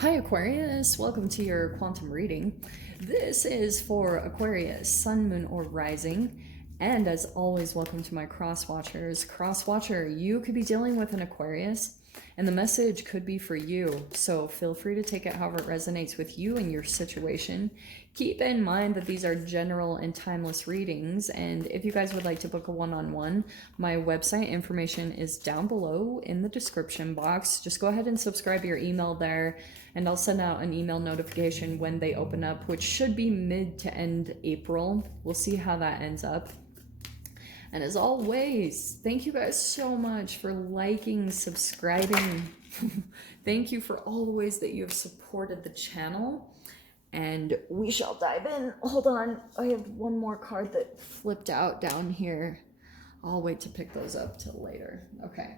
Hi Aquarius, welcome to your quantum reading. This is for Aquarius, Sun, Moon, or Rising. And as always, welcome to my cross watchers. Cross watcher, you could be dealing with an Aquarius, and the message could be for you. So feel free to take it however it resonates with you and your situation. Keep in mind that these are general and timeless readings, and if you guys would like to book a one-on-one, my website information is down below in the description box. Just go ahead and subscribe your email there, and I'll send out an email notification when they open up, which should be mid to end April. We'll see how that ends up. And as always, thank you guys so much for liking, subscribing. Thank you for all the ways that you have supported the channel. And we shall dive in. Hold on, I have one more card that flipped out down here. I'll wait to pick those up till later. Okay,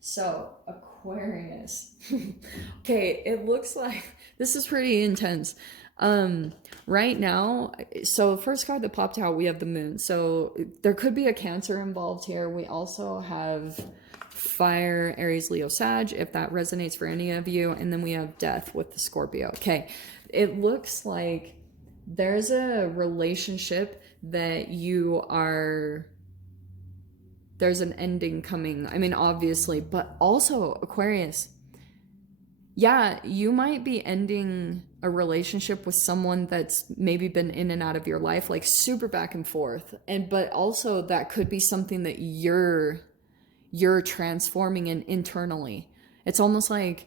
so Aquarius. Okay, it looks like this is pretty intense. Right now, so the first card that popped out, we have the moon. So there could be a Cancer involved here. We also have fire, Aries, Leo, Sag, if that resonates for any of you. And then we have death with the Scorpio. Okay, it looks like there's a relationship that there's an ending coming. I mean, obviously, but also Aquarius. Yeah, you might be ending a relationship with someone that's maybe been in and out of your life, like super back and forth. But also that could be something that you're transforming in internally. It's almost like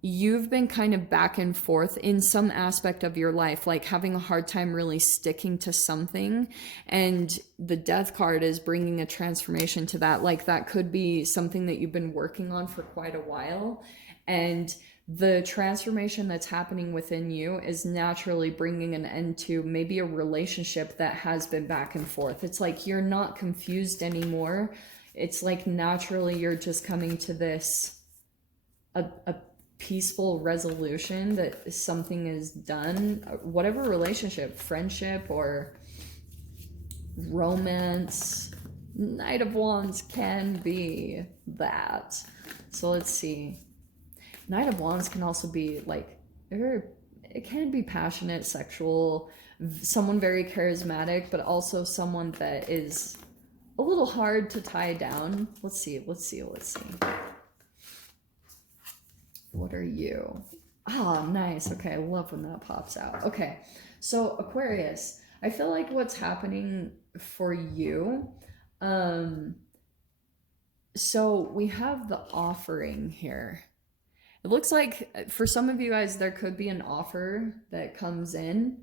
you've been kind of back and forth in some aspect of your life, like having a hard time really sticking to something. And the death card is bringing a transformation to that. Like that could be something that you've been working on for quite a while. And the transformation that's happening within you is naturally bringing an end to maybe a relationship that has been back and forth. It's like you're not confused anymore. It's like naturally you're just coming to this, a peaceful resolution that something is done, whatever relationship, friendship or romance. Knight of Wands can be that. So let's see. Knight of Wands can also be like, it can be passionate, sexual, someone very charismatic, but also someone that is a little hard to tie down. Let's see. What are you? Ah, nice. Okay, I love when that pops out. Okay, so Aquarius, I feel like what's happening for you, so we have the offering here. It looks like for some of you guys, there could be an offer that comes in.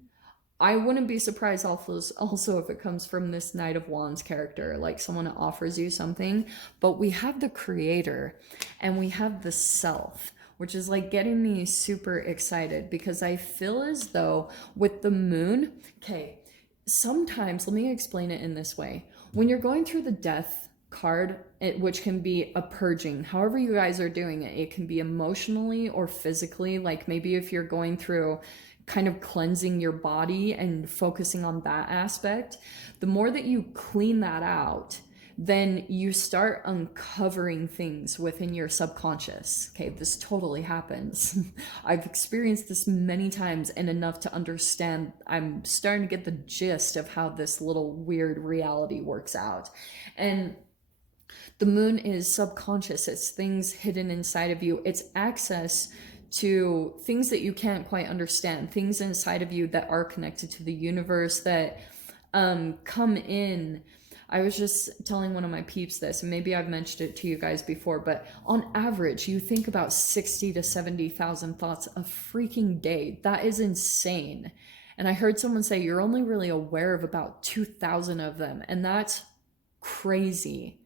I wouldn't be surprised also if it comes from this Knight of Wands character, like someone offers you something. But we have the Creator and we have the Self, which is like getting me super excited because I feel as though with the moon, okay, sometimes, let me explain it in this way. When you're going through the death card, which can be a purging, however you guys are doing it, it can be emotionally or physically, like maybe if you're going through kind of cleansing your body and focusing on that aspect, the more that you clean that out, then you start uncovering things within your subconscious. Okay, this totally happens. I've experienced this many times and enough to understand. I'm starting to get the gist of how this little weird reality works out. And the moon is subconscious. It's things hidden inside of you. It's access to things that you can't quite understand, things inside of you that are connected to the universe that come in. I was just telling one of my peeps this, and maybe I've mentioned it to you guys before, but on average, you think about 60 to 70,000 thoughts a freaking day. That is insane. And I heard someone say you're only really aware of about 2,000 of them, and that's crazy.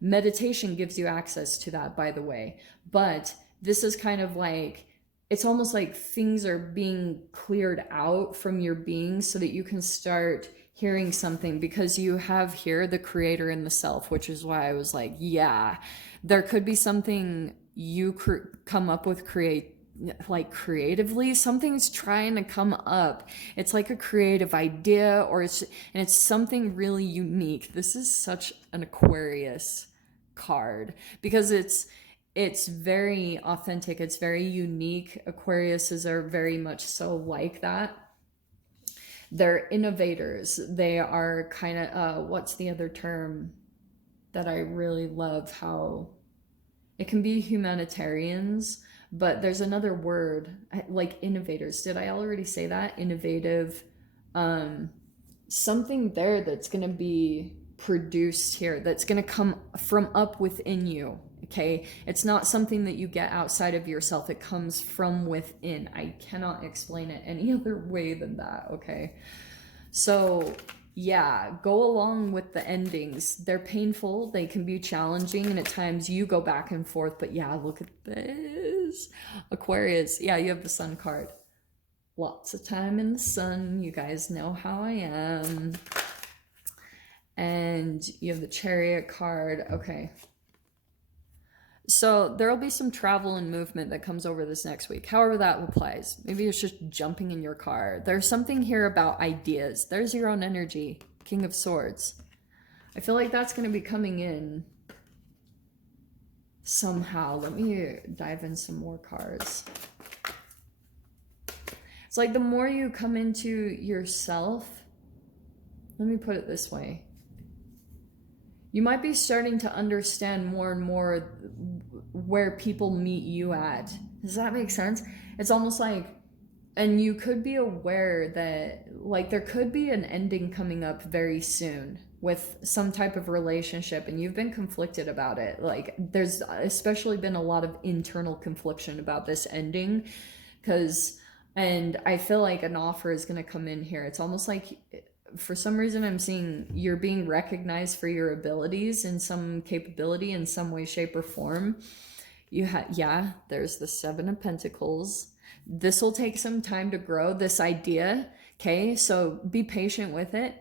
Meditation gives you access to that, by the way, but this is kind of like, it's almost like things are being cleared out from your being so that you can start hearing something, because you have here the Creator and the Self, which is why I was like, yeah, there could be something you come up with creatively. Something's trying to come up. It's like a creative idea, or it's something really unique. This is such an Aquarius card because it's very authentic. It's very unique. Aquariuses are very much so like that. They're innovators. They are kind of, what's the other term that I really love? How it can be humanitarians, but there's another word like innovators. Did I already say that? Innovative. Um, Something there that's going to be produced here, that's going to come from up within you. Okay, it's not something that you get outside of yourself, it comes from within. I cannot explain it any other way than that. Okay, so yeah, go along with the endings. They're painful, they can be challenging, and at times you go back and forth, but yeah, look at this. Aquarius, yeah, you have the sun card. Lots of time in the sun. You guys know how I am. And you have the Chariot card. Okay. So there'll be some travel and movement that comes over this next week. However that applies. Maybe it's just jumping in your car. There's something here about ideas. There's your own energy. King of Swords. I feel like that's going to be coming in somehow. Let me dive in some more cards. It's like the more you come into yourself, let me put it this way. You might be starting to understand more and more where people meet you at. Does that make sense? It's almost like, and you could be aware that like there could be an ending coming up very soon with some type of relationship, and you've been conflicted about it. Like there's especially been a lot of internal confliction about this ending, and I feel like an offer is going to come in here. It's almost like for some reason I'm seeing you're being recognized for your abilities and some capability in some way, shape, or form. Yeah, there's the Seven of Pentacles. This will take some time to grow, this idea. Okay, so be patient with it.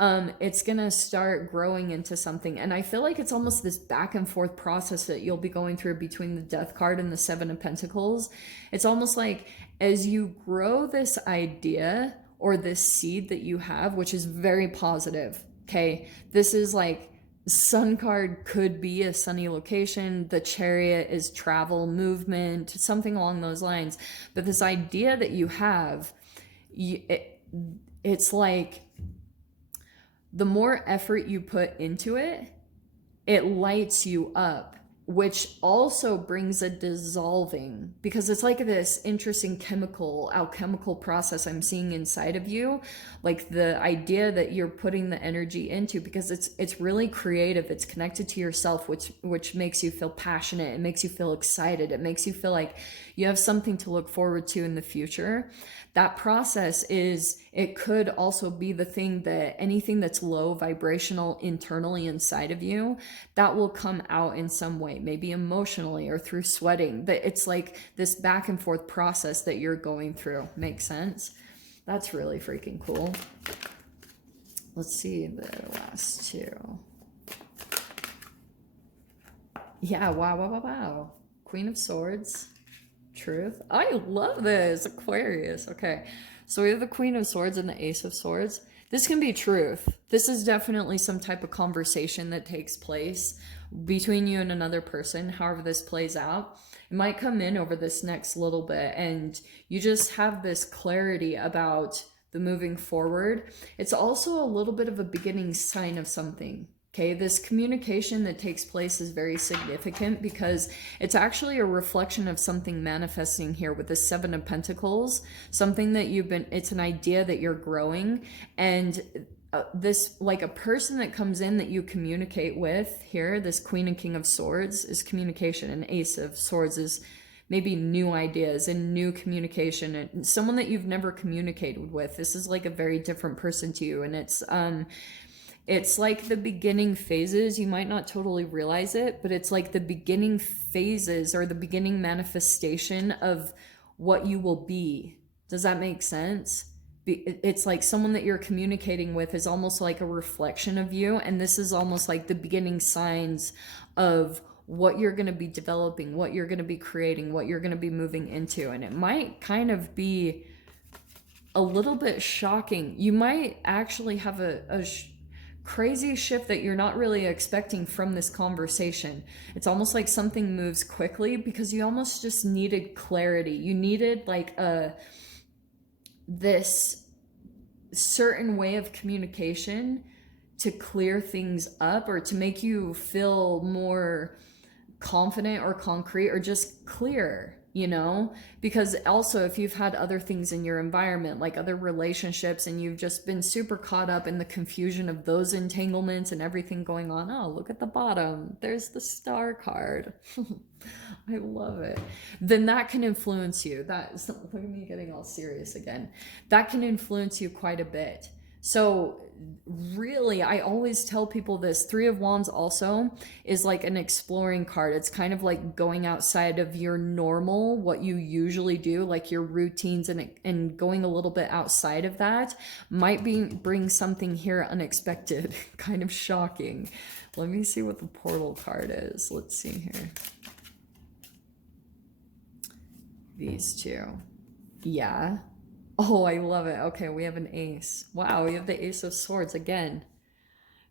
It's gonna start growing into something, and I feel like it's almost this back and forth process that you'll be going through between the Death card and the Seven of Pentacles. It's almost like as you grow this idea or this seed that you have, which is very positive. Okay, this is like Sun card could be a sunny location. The Chariot is travel, movement, something along those lines. But this idea that you have, it's like the more effort you put into it, it lights you up, which also brings a dissolving, because it's like this interesting alchemical process I'm seeing inside of you, like the idea that you're putting the energy into, because it's really creative, it's connected to yourself, which makes you feel passionate, it makes you feel excited, it makes you feel like you have something to look forward to in the future. That process it could also be the thing that anything that's low vibrational internally inside of you, that will come out in some way, maybe emotionally or through sweating. That it's like this back and forth process that you're going through. Makes sense? That's really freaking cool. Let's see the last two. Yeah, wow. Queen of Swords. Truth. I love this. Aquarius. Okay. So we have the Queen of Swords and the Ace of Swords. This can be truth. This is definitely some type of conversation that takes place between you and another person, however this plays out. It might come in over this next little bit, and you just have this clarity about the moving forward. It's also a little bit of a beginning sign of something. Okay, this communication that takes place is very significant because it's actually a reflection of something manifesting here with the Seven of Pentacles, something that it's an idea that you're growing, and this, like a person that comes in that you communicate with here, this Queen and King of Swords is communication, and Ace of Swords is maybe new ideas and new communication, and someone that you've never communicated with. This is like a very different person to you, and it's like the beginning phases. You might not totally realize it, but it's like the beginning phases or the beginning manifestation of what you will be. Does that make sense? It's like someone that you're communicating with is almost like a reflection of you. And this is almost like the beginning signs of what you're going to be developing, what you're going to be creating, what you're going to be moving into. And it might kind of be a little bit shocking. You might actually have a crazy shift that you're not really expecting from this conversation. It's almost like something moves quickly because you almost just needed clarity. You needed like this certain way of communication to clear things up or to make you feel more confident or concrete or just clear, you know? Because also, if you've had other things in your environment, like other relationships, and you've just been super caught up in the confusion of those entanglements and everything going on, oh, look at the bottom. There's the star card. I love it. Then that can influence you. Look at me getting all serious again. That can influence you quite a bit. So really, I always tell people this. Three of Wands also is like an exploring card. It's kind of like going outside of your normal, what you usually do, like your routines, and going a little bit outside of that might bring something here unexpected, kind of shocking. Let me see what the portal card is. Let's see here. These two. Yeah. Oh, I love it. Okay, we have an ace. Wow, we have the Ace of Swords again.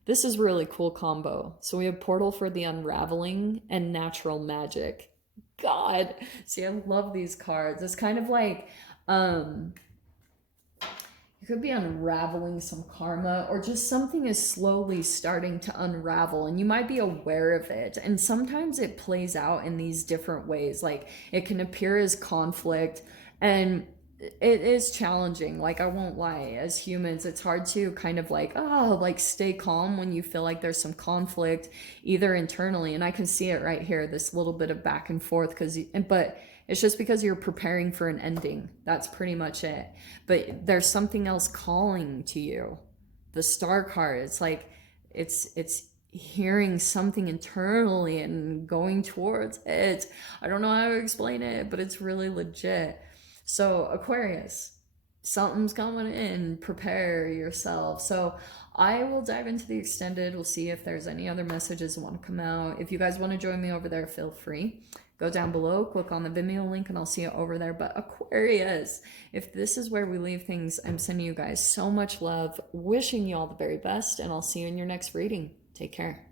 This is really cool combo. So we have Portal for the Unraveling and Natural Magic. God. See, I love these cards. It's kind of like you could be unraveling some karma, or just something is slowly starting to unravel and you might be aware of it. And sometimes it plays out in these different ways. Like it can appear as conflict, and it is challenging. Like, I won't lie, as humans, it's hard to kind of like, oh, like stay calm when you feel like there's some conflict either internally. And I can see it right here, this little bit of back and forth, but it's just because you're preparing for an ending. That's pretty much it. But there's something else calling to you. The Star card, it's like it's hearing something internally and going towards it. I don't know how to explain it, but it's really legit. So Aquarius, something's coming in, prepare yourself. So I will dive into the extended. We'll see if there's any other messages that want to come out. If you guys want to join me over there, feel free. Go down below, click on the Vimeo link, and I'll see you over there. But Aquarius, if this is where we leave things, I'm sending you guys so much love, wishing you all the very best, and I'll see you in your next reading. Take care.